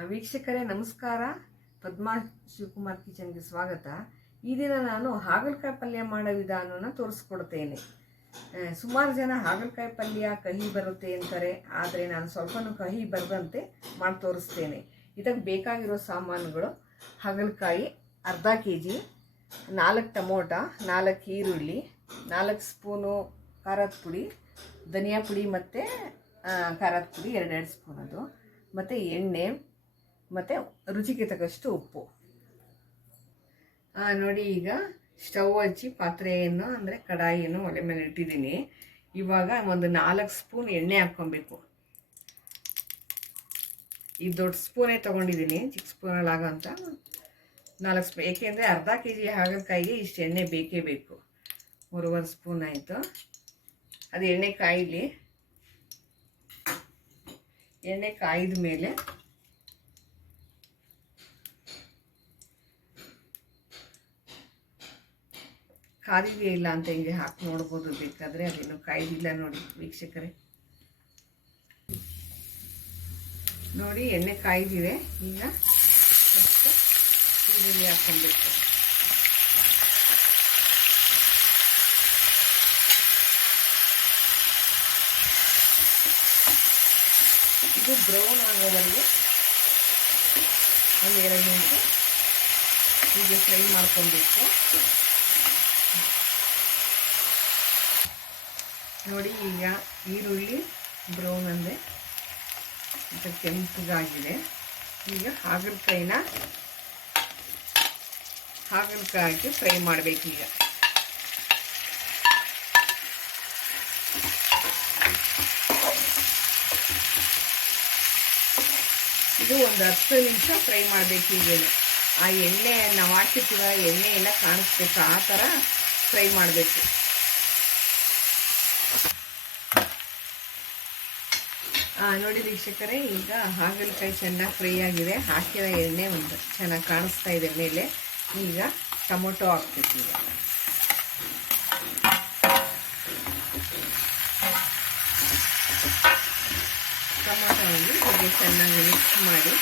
ವೀಕ್ಷಕರೇ ನಮಸ್ಕಾರ. ಪದ್ಮಾ ಶಿವಕುಮಾರ್ ಕಿಚನ್ಗೆ ಸ್ವಾಗತ. ಈ ದಿನ ನಾನು ಹಾಗಲಕಾಯಿ ಪಲ್ಯ ಮಾಡೋ ವಿಧಾನವನ್ನು ತೋರಿಸ್ಕೊಡ್ತೇನೆ. ಸುಮಾರು ಜನ ಹಾಗಲಕಾಯಿ ಪಲ್ಯ ಕಹಿ ಬರುತ್ತೆ ಅಂತಾರೆ, ಆದರೆ ನಾನು ಸ್ವಲ್ಪನೂ ಕಹಿ ಬರದಂತೆ ಮಾಡಿ ತೋರಿಸ್ತೇನೆ. ಇದಕ್ಕೆ ಬೇಕಾಗಿರೋ ಸಾಮಾನುಗಳು: ಹಾಗಲಕಾಯಿ ಅರ್ಧ kg, 4 ಟೊಮೊಟೊ, 4 ಈರುಳ್ಳಿ, 4 ಸ್ಪೂನು ಖಾರದ ಪುಡಿ, ಧನಿಯಾ ಪುಡಿ ಮತ್ತು ಖಾರದ ಪುಡಿ 2 ಸ್ಪೂನ್, ಅದು ಮತ್ತು ಎಣ್ಣೆ ಮತ್ತು ರುಚಿಗೆ ತಕ್ಕಷ್ಟು ಉಪ್ಪು. ನೋಡಿ, ಈಗ ಸ್ಟವ್ ಹಚ್ಚಿ ಪಾತ್ರೆಯನ್ನು ಅಂದರೆ ಕಡಾಯಿಯನ್ನು ಒಲೆ ಮೇಲೆ ಇಟ್ಟಿದ್ದೀನಿ. ಇವಾಗ ಒಂದು 4 ಸ್ಪೂನ್ ಎಣ್ಣೆ ಹಾಕ್ಕೊಬೇಕು. ಈ ದೊಡ್ಡ ಸ್ಪೂನೇ ತೊಗೊಂಡಿದ್ದೀನಿ, ಚಿಕ್ಕ ಸ್ಪೂನಲ್ಲಿ ಆಗೋಂಥ 4 ಸ್ಪೂನ್. ಏಕೆಂದರೆ ಅರ್ಧ kg ಹಾಗಲಕಾಯಿಗೆ ಇಷ್ಟು ಎಣ್ಣೆ ಬೇಕೇ ಬೇಕು. 3.5 ಸ್ಪೂನ್ ಆಯಿತು. ಅದು ಎಣ್ಣೆ ಕಾಯಿಲಿ. ಎಣ್ಣೆ ಕಾಯ್ದ ಮೇಲೆ ಕಾದಿದೆಯಾ ಇಲ್ಲ ಅಂತ ಹಿಂಗೆ ಹಾಕಿ ನೋಡ್ಬೋದು ಬೇಕಾದರೆ. ಅದೇನು ಕಾಯ್ದಿಲ್ಲ ನೋಡಿ ವೀಕ್ಷಕರೇ. ನೋಡಿ, ಎಣ್ಣೆ ಕಾಯ್ದಿದೆ. ಈಗ ಈರುಳ್ಳಿ ಹಾಕ್ಕೊಬೇಕು. ಇದು ಬ್ರೌನ್ ಆಗೋವರೆಗೆ ಒಂದು 2 ನಿಮಿಷ ಹೀಗೆ ಫ್ರೈ ಮಾಡ್ಕೊಬೇಕು. ನೋಡಿ, ಈಗ ಈರುಳ್ಳಿ ಬ್ರೌನ್ ಅಂದರೆ ಮತ್ತು ಕೆಂಪಗಾಗಿದೆ. ಈಗ ಹಾಗಲಕಾಯಿ ಹಾಕಿ ಫ್ರೈ ಮಾಡಬೇಕೀಗ. ಇದು ಒಂದು 10 ನಿಮಿಷ ಫ್ರೈ ಮಾಡಬೇಕು. ಈಗ ಆ ಎಣ್ಣೆ ನಾವು ಹಾಕಿರ್ತೀವ, ಎಣ್ಣೆ ಎಲ್ಲ ಕಾಣಿಸ್ಬೇಕು, ಆ ಥರ ಫ್ರೈ ಮಾಡಬೇಕು. ನೋಡಿ ವೀಕ್ಷಕರೇ, ಈಗ ಹಾಗಲಕಾಯಿ ಚೆನ್ನಾಗಿ ಫ್ರೈ ಆಗಿದೆ. ಹಾಕಿರೋ ಎಣ್ಣೆ ಒಂದು ಚೆನ್ನಾಗಿ ಕಾಣಿಸ್ತಾ ಇದೆ ಮೇಲೆ. ಈಗ ಟೊಮೊಟೊ ಹಾಕ್ಬೇಕು. ಈಗ ಟೊಮೊಟೊವನ್ನು ಹೀಗೆ ಚೆನ್ನಾಗಿ ಮಿಕ್ಸ್ ಮಾಡಿ,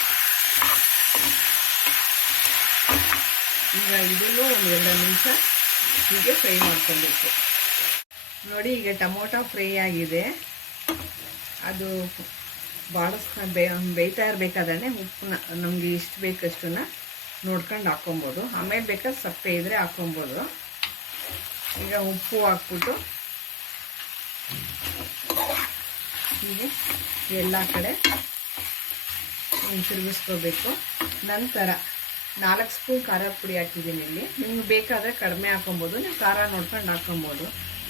ಈಗ ಇದನ್ನು ಒಂದು 2 ನಿಮಿಷ ಹೀಗೆ ಫ್ರೈ ಮಾಡ್ಕೊಬೇಕು. ನೋಡಿ, ಈಗ ಟೊಮೊಟೊ ಫ್ರೈ ಆಗಿದೆ. ಅದು ಭಾಳ ಬೇಯ್ತಾ ಇರಬೇಕಾದ್ರೆ ಉಪ್ಪನ್ನ ನಮಗೆ ಎಷ್ಟು ಬೇಕಷ್ಟನ್ನು ನೋಡ್ಕೊಂಡು ಹಾಕ್ಕೊಬೋದು. ಆಮೇಲೆ ಬೇಕಾದ್ರೆ ಸಪ್ಪೆ ಇದ್ದರೆ ಹಾಕ್ಕೊಬೋದು. ಈಗ ಉಪ್ಪು ಹಾಕ್ಬಿಟ್ಟು ಹೀಗೆ ಎಲ್ಲ ಕಡೆ ತಿರುಗಿಸ್ಕೋಬೇಕು. ನಂತರ 4 ಸ್ಪೂನ್ ಖಾರದ ಪುಡಿ ಹಾಕಿದ್ದೀನಿ. ಇಲ್ಲಿ ನಿಮ್ಗೆ ಬೇಕಾದರೆ ಕಡಿಮೆ ಹಾಕ್ಕೊಬೋದು, ನೀವು ಖಾರ ನೋಡ್ಕೊಂಡು ಹಾಕ್ಕೊಬೋದು.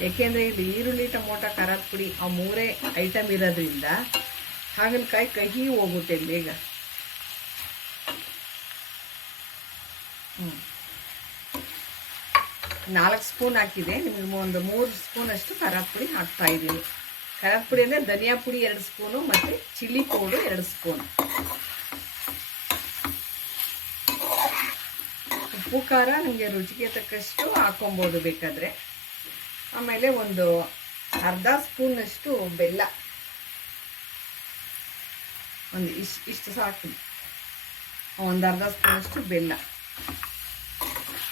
ಏಕೆಂದರೆ ಇಲ್ಲಿ ಈರುಳ್ಳಿ, ಟೊಮೊಟೊ, ಖಾರದ ಪುಡಿ ಆ 3 ಐಟಮ್ ಇರೋದ್ರಿಂದ ಹಾಗಲಕಾಯಿ ಕಹಿ ಹೋಗುತ್ತೆ ಬೇಗ. 4 ಸ್ಪೂನ್ ಹಾಕಿದೆ. ನಿಮಗೆ ಒಂದು 3 ಸ್ಪೂನಷ್ಟು ಖಾರದ ಪುಡಿ ಹಾಕ್ತಾಯಿದ್ದೀನಿ. ಖಾರದ ಪುಡಿ ಅಂದರೆ ಧನಿಯಾ ಪುಡಿ 2 ಸ್ಪೂನು ಮತ್ತು ಚಿಲ್ಲಿ ಪೌಡರ್ 2 ಸ್ಪೂನ್. ಉಪ್ಪು ಖಾರ ನಿಮಗೆ ರುಚಿಗೆ ತಕ್ಕಷ್ಟು ಹಾಕ್ಕೊಬೋದು ಬೇಕಾದರೆ. ಆಮೇಲೆ ಒಂದು ಅರ್ಧ ಸ್ಪೂನಷ್ಟು ಬೆಲ್ಲ, ಒಂದು ಇಷ್ಟು ಸಾಕು. ಒಂದು ಅರ್ಧ ಸ್ಪೂನಷ್ಟು ಬೆಲ್ಲ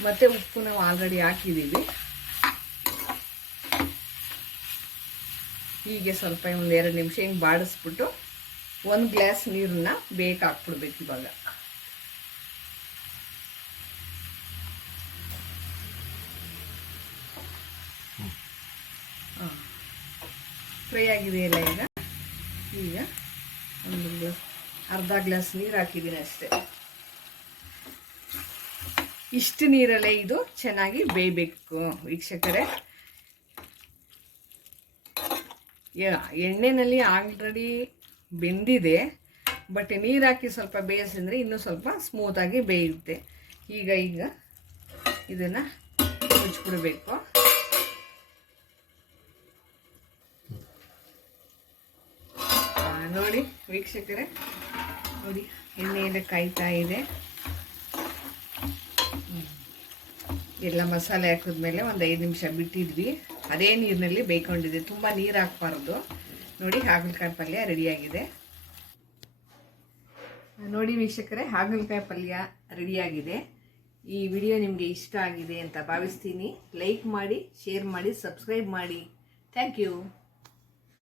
ಮತ್ತು ಉಪ್ಪು ನಾವು ಆಲ್ರೆಡಿ ಹಾಕಿದ್ದೀವಿ. ಹೀಗೆ ಸ್ವಲ್ಪ ಒಂದು 2 ನಿಮಿಷ ಹಿಂಗೆ ಬಾಡಿಸ್ಬಿಟ್ಟು 1 ಗ್ಲಾಸ್ ನೀರನ್ನ ಹಾಕ್ಬಿಡ್ಬೇಕು. ಇವಾಗ ಫ್ರೈ ಆಗಿದೆಯಲ್ಲ. ಈಗ ಒಂದು ಅರ್ಧ ಗ್ಲಾಸ್ ನೀರು ಹಾಕಿದ್ದೀನಿ ಅಷ್ಟೇ. ಇಷ್ಟು ನೀರಲ್ಲೇ ಇದು ಚೆನ್ನಾಗಿ ಬೇಯಬೇಕು ವೀಕ್ಷಕರೇ. ಎಣ್ಣೆಯಲ್ಲಿ ಆಲ್ರೆಡಿ ಬೆಂದಿದೆ, ಬಟ್ ನೀರು ಹಾಕಿ ಸ್ವಲ್ಪ ಬೇಯಿಸಿದ್ರೆ ಇನ್ನೂ ಸ್ವಲ್ಪ ಸ್ಮೂತಾಗಿ ಬೇಯುತ್ತೆ. ಈಗ ಇದನ್ನು ಮುಚ್ಚಿಬಿಡಬೇಕು. ನೋಡಿ ವೀಕ್ಷಕರೇ, ನೋಡಿ ಎಣ್ಣೆಯಿಂದ ಕಾಯ್ತಾ ಇದೆ. ಎಲ್ಲ ಮಸಾಲೆ ಹಾಕಿದ್ಮೇಲೆ ಒಂದು 5 ನಿಮಿಷ ಬಿಟ್ಟಿದ್ವಿ. ಅದೇ ನೀರಿನಲ್ಲಿ ಬೇಯ್ಕೊಂಡಿದೆ, ತುಂಬ ನೀರು ಹಾಕಬಾರ್ದು. ನೋಡಿ, ಹಾಗಲಕಾಯಿ ಪಲ್ಯ ರೆಡಿಯಾಗಿದೆ. ನೋಡಿ ವೀಕ್ಷಕರೇ, ಹಾಗಲಕಾಯಿ ಪಲ್ಯ ರೆಡಿಯಾಗಿದೆ. ಈ ವಿಡಿಯೋ ನಿಮಗೆ ಇಷ್ಟ ಆಗಿದೆ ಅಂತ ಭಾವಿಸ್ತೀನಿ. ಲೈಕ್ ಮಾಡಿ, ಶೇರ್ ಮಾಡಿ, ಸಬ್ಸ್ಕ್ರೈಬ್ ಮಾಡಿ. Thank you.